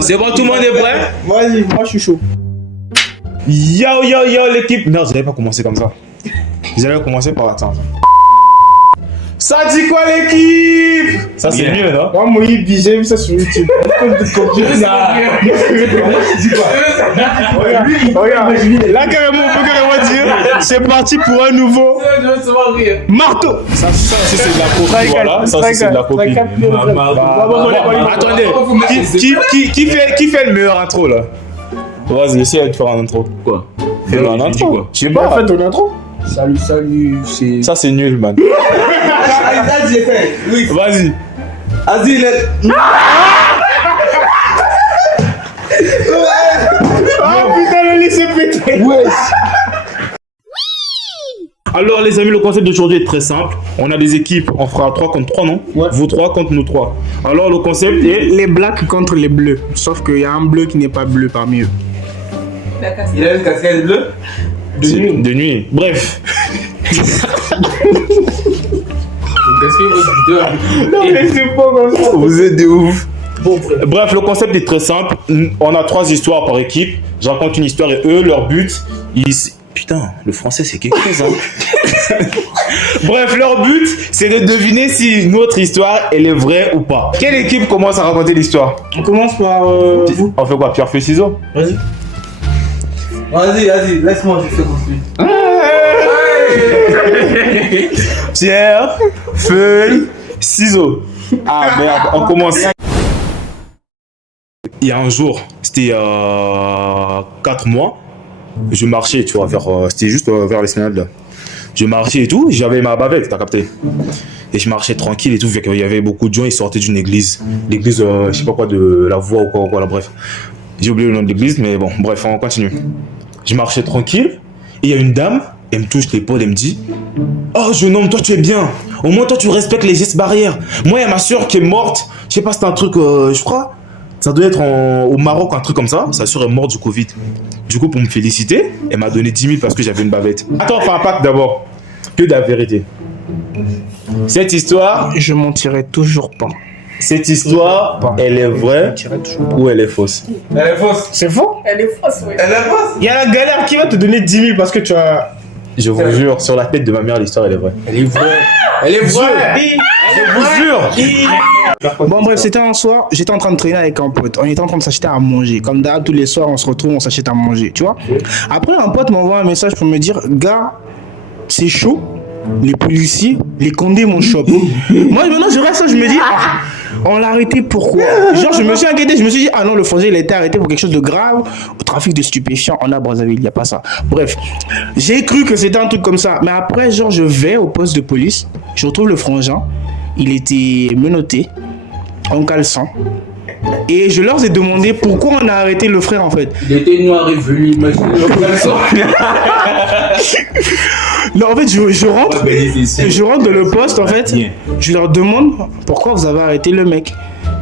C'est bon, tout le monde est prêt? Vas-y, moi je suis chaud. Yo l'équipe. Non, j'allais pas commencer comme ça. J'allais commencer par attendre. Ça dit quoi l'équipe? Ça c'est mieux, non? Moi, mon livre, j'ai vu ça sur YouTube. Regarde, là carrément, on peut carrément dire c'est parti pour un nouveau marteau. Ça c'est de la copie, voilà. Ça c'est de la copie. Attendez, qui fait le meilleur intro là? Vas-y, essaye de faire un intro. Quoi? Fais un intro. Je sais pas. Fais ton intro. Salut, c'est... Ça c'est nul, man. j'ai fait. Oui. Vas-y. Vas-y, Oh putain, le laissez péter. ouais. Alors les amis, le concept d'aujourd'hui est très simple. On a des équipes, on fera 3 contre 3, non? Ouais. Vous 3 contre nous 3. Alors le concept est... Les blacks contre les bleus. Sauf qu'il y a un bleu qui n'est pas bleu parmi eux. Il a une casquette bleue. De nuit. Bref. Non mais c'est pas comme ça. Vous êtes des ouf. Bref, le concept est très simple. On a 3 histoires par équipe. Je raconte une histoire et eux, leur but, Putain, le français c'est quelque chose, hein. Bref, leur but, c'est de deviner si notre histoire, elle est vraie ou pas. Quelle équipe commence à raconter l'histoire? On commence par vous. On fait quoi? Pierre, feuille, ciseaux? Vas-y. Vas-y, laisse-moi, je fais construire. Pierre, feuille, ciseaux. Ah merde, on commence. Il y a un jour, c'était il y a 4 mois, je marchais, tu vois, c'était juste vers l'Esplanade là. Je marchais et tout, j'avais ma bavette, t'as capté. Et je marchais tranquille et tout, vu qu'il y avait beaucoup de gens, ils sortaient d'une église. L'église, je sais pas quoi, de la voix ou quoi, là, bref. J'ai oublié le nom de l'église, mais bon, bref, on continue. Je marchais tranquille, et il y a une dame, elle me touche l'épaule, elle me dit: oh jeune homme, toi tu es bien, au moins toi tu respectes les gestes barrières. Moi il y a ma soeur qui est morte, je sais pas, c'est un truc, je crois, ça doit être au Maroc, un truc comme ça, sa soeur est morte du Covid. Du coup pour me féliciter, elle m'a donné 10 000 parce que j'avais une bavette. Attends, fais un pacte d'abord, que de la vérité. Cette histoire, Je mentirai toujours pas. cette histoire, elle est vraie ou elle est fausse? Elle est fausse. C'est faux? Elle est fausse, oui. Elle est fausse. Il y a la galère qui va te donner 10 000 parce que tu as... Je vous jure, sur la tête de ma mère, l'histoire elle est vraie. Elle est vraie. Elle est vraie. Je vous jure. Bon bref, c'était un soir, j'étais en train de traîner avec un pote. On était en train de s'acheter à manger. Comme d'hab, tous les soirs, on se retrouve, on s'achète à manger, tu vois. Après, un pote m'envoie un message pour me dire: gars, c'est chaud. Les policiers, les condés m'ont chopé. Moi, maintenant, je reste là, je me dis: ah, on l'a arrêté pourquoi? Genre, je me suis inquiété, je me suis dit: ah non, le Français, il a été arrêté pour quelque chose de grave, au trafic de stupéfiants en Brazzaville, il n'y a pas ça. Bref, j'ai cru que c'était un truc comme ça. Mais après, genre, je vais au poste de police, je retrouve le frangin, il était menotté, en caleçon. Et je leur ai demandé pourquoi on a arrêté le frère en fait. Il était noir et velu, imagine. Non, en fait, je rentre dans le poste en fait. Je leur demande pourquoi vous avez arrêté le mec.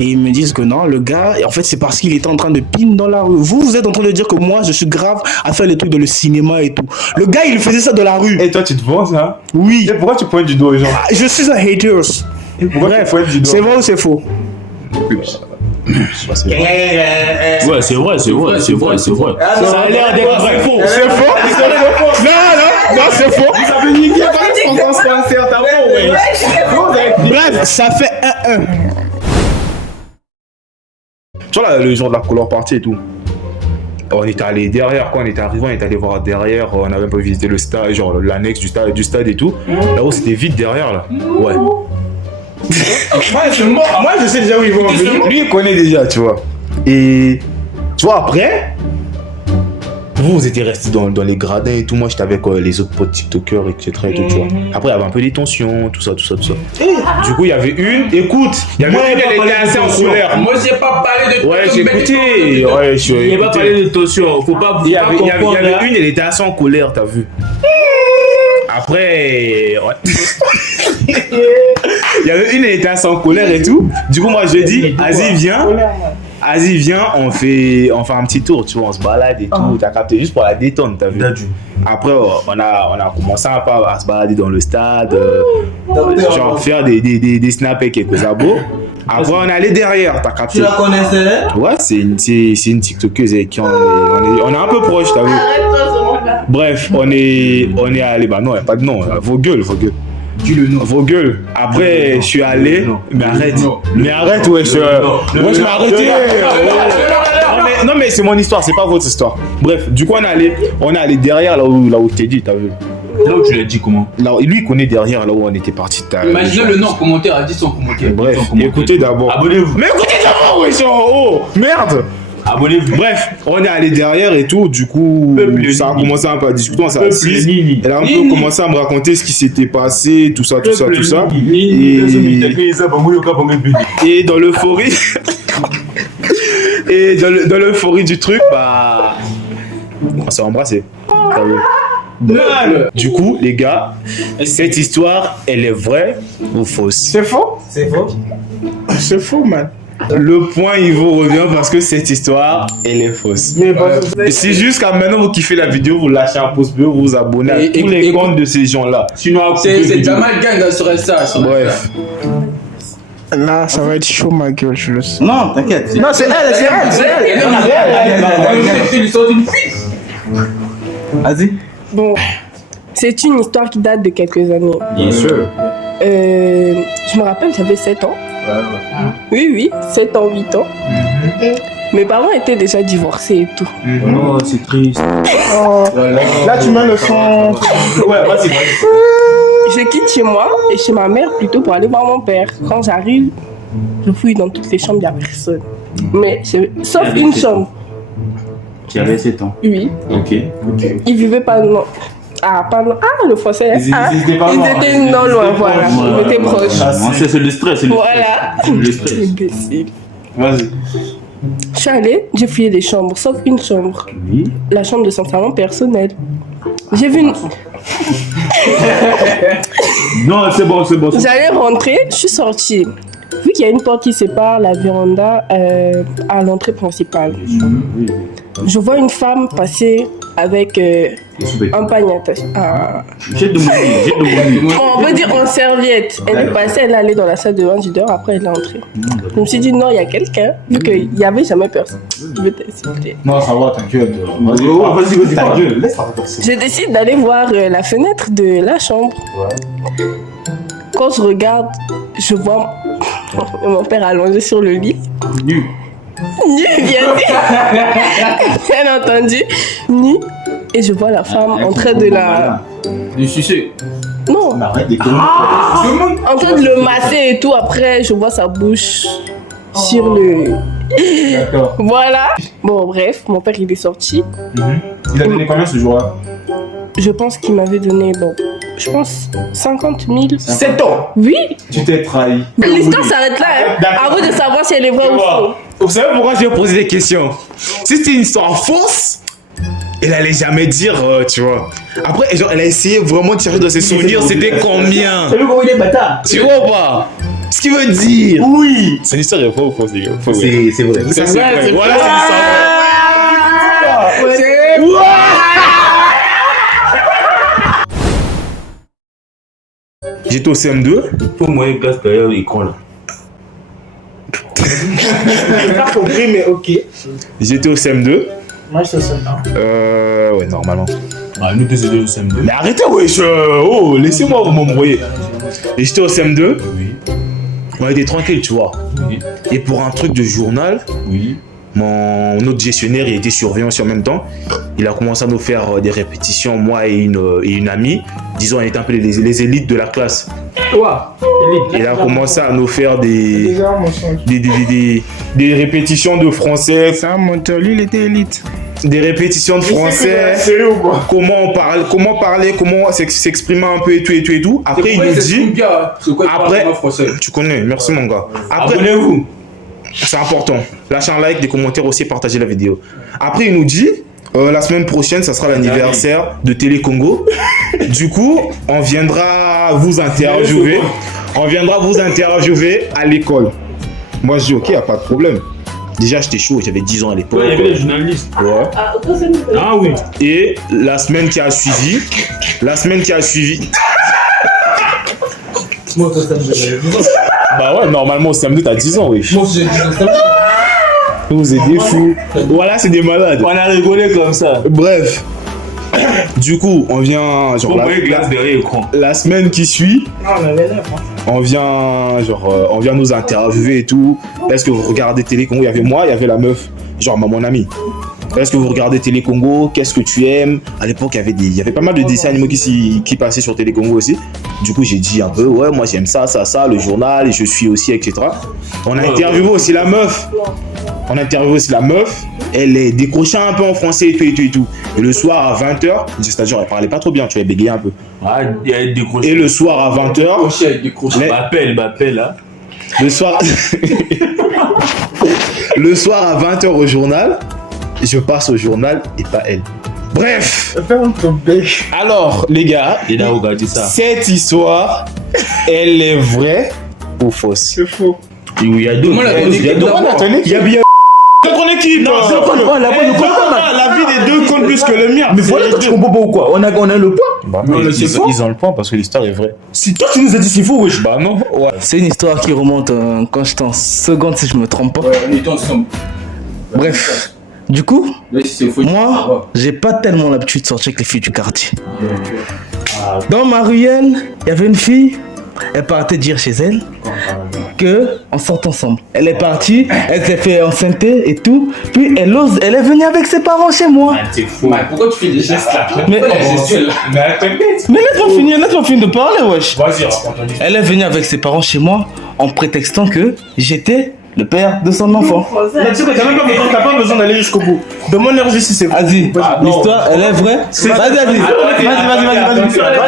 Et ils me disent que non, le gars, en fait, c'est parce qu'il était en train de pin dans la rue. Vous êtes en train de dire que moi, je suis grave à faire les trucs dans le cinéma et tout. Le gars, il faisait ça dans la rue. Et toi, tu te vends ça? Oui. Et pourquoi tu pointes du doigt aux gens? Je suis un hater. Bref, c'est vrai ou c'est faux? Ouais, c'est vrai. Ça a l'air d'être vrai. C'est faux? Non, c'est faux. Ça veut niquer quand on se cancer, t'as faux, ouais. Bref, ça fait 1-1. Tu vois là, le jour de la couleur party et tout. On était allé derrière, quand on était arrivé, on était allé voir derrière, on avait un peu visité le stade, genre l'annexe du stade et tout. Là-haut, c'était vide derrière, là. Ouais. Moi, je sais déjà où ils vont en venir. Lui, il connaît déjà, tu vois. Et tu vois, après, vous étiez restés dans les gradins et tout. Moi, j'étais avec les autres potes TikTokers, etc. Et tout, tu vois. Après, il y avait un peu des tensions, tout ça. Du coup, il y avait une. Écoute, il y avait une, elle était assez en colère. Moi, j'ai pas parlé de... Ouais, j'ai écouté. Ouais, Il n'y a pas parlé de tension. Faut pas... Il y avait une, elle était assez en colère, t'as vu. Après, ouais. Il y avait une, elle était assez en colère et tout. Du coup, moi, je dis, vas-y, viens. Vas-y, viens, on fait un petit tour, tu vois, on se balade et tout. T'as capté juste pour la détente, t'as vu. Après, on a commencé un peu à se balader dans le stade, genre faire des snaps avec quelques abos. Après, on est allé derrière, t'as capté. Tu la connaissais? Ouais, c'est une TikTokeuse avec qui on est un peu proche, t'as vu. Arrête-toi ce moment-là. Bref, on est allé, bah non, y a pas de nom, vos gueules. Dis le nom. Vos gueules. Après, je suis allé, mais arrête. Non. Mais arrête, wesh. Wesh, mais arrêtez. Non, mais c'est mon histoire, c'est pas votre histoire. Bref, du coup, on est allé derrière là où je t'ai dit, t'as vu. Là où tu l'as dit comment? Là, lui, il connaît derrière là où on était parti. Imaginez le nom en commentaire, a dit son commentaire. Bref, Son commentaire. écoutez d'abord. Abonnez-vous. Mais écoutez d'abord, wesh. Oh, merde. Abonnez-vous. Bref, on est allé derrière et tout, du coup, ça a commencé un peu à discuter, on s'est assis. Nini. Elle a un peu Nini. commencé à me raconter ce qui s'était passé, tout ça. Et Et dans l'euphorie, dans l'euphorie du truc, bah, on s'est embrassé. T'as vu. Du coup, les gars, cette histoire, elle est vraie ou fausse? C'est faux? C'est faux. C'est faux, man. Le point, il vous revient parce que cette histoire, elle est fausse. C'est juste qu'à maintenant, vous kiffez la vidéo, vous lâchez un pouce bleu, vous vous abonnez à tous les comptes de ces gens-là. Sinon, c'est Jamal Gang sur ça. Bref. Là, ça va être chaud, ma gueule, je le sais. Non, t'inquiète. Non, c'est elle. C'est l'histoire d'une fille. Vas-y. Bon, c'est une histoire qui date de quelques années. Bien sûr. Je me rappelle, j'avais 7 ans. Oui, 7 ans, 8 ans. Mes parents étaient déjà divorcés et tout. Oh, c'est triste. Là, tu mets le son. Ouais, vas-y. Je quitte chez moi et chez ma mère plutôt pour aller voir mon père. Quand j'arrive, je fouille dans toutes les chambres, il n'y a personne. Mais sauf une chambre. Tu avais 7 ans. Oui. Ok. Ils vivaient pas loin. Pas loin. Le français. Ils étaient pas loin. Ils étaient non loin, voilà. Ils étaient proches. C'est le stress. Voilà. Le stress. Imbécile. Vas-y. Je suis allée, j'ai fouillé les chambres, sauf une chambre. Oui. La chambre de son salon personnel. J'ai vu une... Non, c'est bon. J'allais rentrer, je suis sortie. Vu qu'il y a une porte qui sépare la véranda à l'entrée principale, je vois une femme passer avec un panier attaché. Jette de mon On peut dire en serviette. Elle est passée, elle est allée dans la salle de bain, j'ai dehors, après elle est entrée. Je me suis dit non, il y a quelqu'un, vu qu'il n'y avait jamais personne. Je vais t'insulter. Non, ça va, t'inquiète. Vas-y, ta gueule. Laisse la personne. Je décide d'aller voir la fenêtre de la chambre. Quand je regarde, je vois mon père allongé sur le lit. Nu. Nu, bien sûr. Bien entendu. Nu. Et je vois la femme en train de la... Du sucé. Non, Arrête de en train de le masser et tout. Après, je vois sa bouche sur le... D'accord. Voilà. Bon, bref, mon père, il est sorti. Il a donné combien ce jour-là? Je pense qu'il m'avait donné, je pense 50 000. 7 ans. Oui. Tu t'es trahi. L'histoire s'arrête là, hein. À vous de savoir si elle est vraie ou fausse. Vous savez pourquoi je vais poser des questions? Si c'était une histoire fausse, elle allait jamais dire, tu vois. Après, genre, elle a essayé vraiment de chercher dans ses souvenirs, c'était combien? T'as vu comment il est bâtard? Tu vois ou pas? Ce qu'il veut dire. Oui. C'est une histoire est fausse ou fausse, les gars? Faux, ouais. C'est vrai. Ça, c'est vrai. c'est Voilà, vrai. c'est l'histoire vraie. J'étais au CM2. Pour moi, il casse derrière l'écran là. J'ai pas compris, mais ok. J'étais au CM2. Moi, je te sens. Ouais, normalement. Ah, nous deux, c'était au CM2. Mais arrêtez, wesh. Oh, laissez-moi vous m'embrouiller. Et j'étais au CM2. Oui. On était tranquille, tu vois. Oui. Et pour un truc de journal, Oui. mon autre gestionnaire, il était surveillant aussi en même temps. Il a commencé à nous faire des répétitions, moi et une amie. Disons, on était un peu les élites de la classe. Quoi? Il a commencé à nous faire des Déjà, mon son. répétitions de français, C'est un monteur, lui, il était élite. des répétitions de français, Sérieux ou quoi? comment parler, comment s'exprimer un peu et tout. Après, il nous dit, après, tu connais, merci mon gars. Après, Abonnez-vous. c'est important. Lâchez un like, des commentaires aussi, partagez la vidéo. Après, il nous dit, la semaine prochaine, ça sera l'anniversaire de Télé Congo. Du coup, on viendra vous interviewer. On viendra vous interviewer à l'école. Moi, je dis, ok, y a pas de problème. Déjà, j'étais chaud, j'avais 10 ans à l'époque. Ouais, il y avait les journalistes. Ouais. Ah oui. Et la semaine qui a suivi, bah ouais, normalement au CM2 t'as 10 ans, oui. Moi aussi j'ai dit ça. Vous êtes des fous. Voilà, c'est des malades. On a rigolé comme ça. Bref. Du coup, on vient genre On voyait glace derrière l'écran. la semaine qui suit, Ah, on avait 9. on vient nous interviewer et tout. Est-ce que vous regardez Télé Congo? Il y avait moi, il y avait la meuf, genre mon ami. Est-ce que vous regardez Télé Congo? Qu'est-ce que tu aimes? À l'époque, il y avait pas mal de dessins animés qui passaient sur Télé Congo aussi. Du coup, j'ai dit un peu, ouais, moi j'aime ça, le journal, et je suis aussi, etc. On a interviewé aussi la meuf. Elle est décrochée un peu en français et tout. Et le soir à 20h, c'est-à-dire elle parlait pas trop bien, tu vas bégayer un peu. Ah, il y a décroché. Et le soir à 20h, Aussi avec des crochets. M'appelle là. le soir à 20h au journal, je passe au journal et pas elle. Bref, alors les gars, Il a regardé ça. cette histoire, elle est vraie ou fausse? C'est faux. Il y a deux. Moi, la Il y a deux. Il y a bien notre équipe. Non, c'est pas la bonne La vie des deux compte plus que le mien. Mais voilà, tu comprends pas ou quoi? On a le point. Bah non, c'est faux. ils ont le point parce que l'histoire est vraie. Si toi tu nous as dit c'est faux, wesh. Bah non, ouais. C'est une histoire qui remonte quand j'étais en seconde, si je me trompe pas. Ouais, on était ensemble. Bref, du coup, Là, si c'est faux, moi, j'ai pas tellement l'habitude de sortir avec les filles du quartier. Dans ma ruelle, il y avait une fille, elle partait dire chez elle que on sorte ensemble. Elle est partie, elle s'est fait enceinter et tout, puis elle est venue avec ses parents chez moi. C'est faux. Mais pourquoi tu fais des gestes là? Mais- Pourquoi la gestuelle là? Mais t'inquiète. Mais laisse-moi finir de parler, wesh. Vas-y, raconte-nous. Elle est venue avec ses parents chez moi en prétextant que j'étais le père de son enfant. T'as pas besoin d'aller jusqu'au bout. Demande-leur juste si c'est vrai. Vas-y, l'histoire, elle est vraie. Vas-y.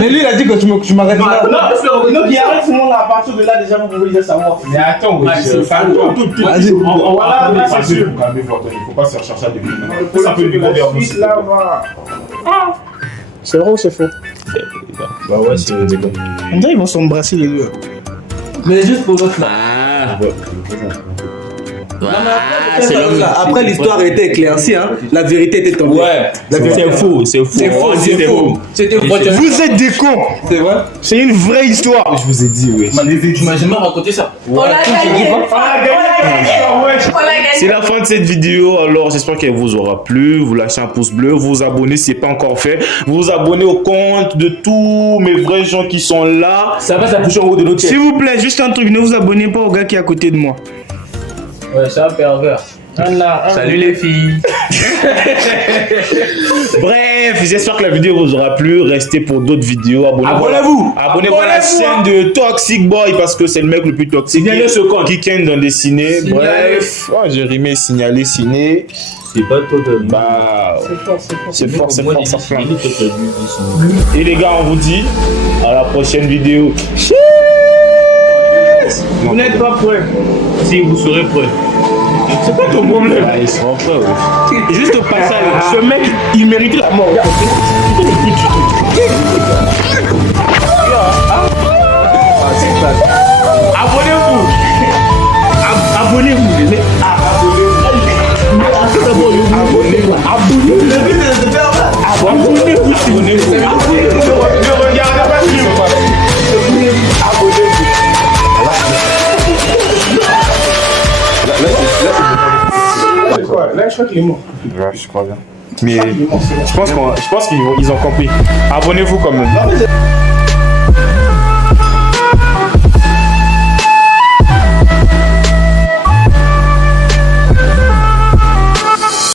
Mais lui, il a dit que tu m'arrêtes là. Non, il arrête tout le monde là. À partir de là, déjà, vous pouvez déjà savoir. Mais attends, wesh. c'est Calme-toi. Vas-y. Voilà, là, c'est sûr. Calmez-vous, Anthony. Faut pas se rechercher à deviner. Ça peut lui La suite, là, va. C'est vrai ou c'est faux? Bah ouais, c'est des conneries. On dirait qu'ils vont s'embrasser les deux. Mais juste pour votre Après, l'histoire a été éclaircie, hein. La vérité était tombée. Ouais, c'est faux, c'est faux. C'est faux, c'est faux. C'était faux. Vous êtes des cons. C'est vrai? C'est une vraie histoire. Je vous ai dit, oui. Tu m'as jamais raconté ça. On l'a gagné. C'est la fin de cette vidéo, alors j'espère qu'elle vous aura plu. Vous lâchez un pouce bleu, vous vous abonnez si ce n'est pas encore fait. Vous vous abonnez au compte de tous mes vrais gens qui sont là. Ça va s'afficher en haut de notre S'il vous plaît, juste un truc, ne vous abonnez pas au gars qui est à côté de moi. Ouais, c'est un pervers. Salut les filles. Bref, j'espère que la vidéo vous aura plu. Restez pour d'autres vidéos. Abonnez-vous. Abonnez-vous à la chaîne de Toxic Boy parce que c'est le mec le plus toxique Signalez ce compte. qui ken dans des ciné. Signalez. Bref, j'ai rimé signaler ciné. C'est pas toi de. Bah, c'est fort, ça flamme. Il Et les gars, on vous dit à la prochaine vidéo. Vous n'êtes pas prêts. Si vous serez prêts. C'est quoi ton problème? Bah, ils seront prêts, ouais. Juste au passage, ce mec, il mérite la mort. Abonnez-vous. Abonnez-vous, les mecs. Là, je crois qu'il est mort. Ouais, je crois bien. Mais je pense qu'ils ont compris. Abonnez-vous quand même.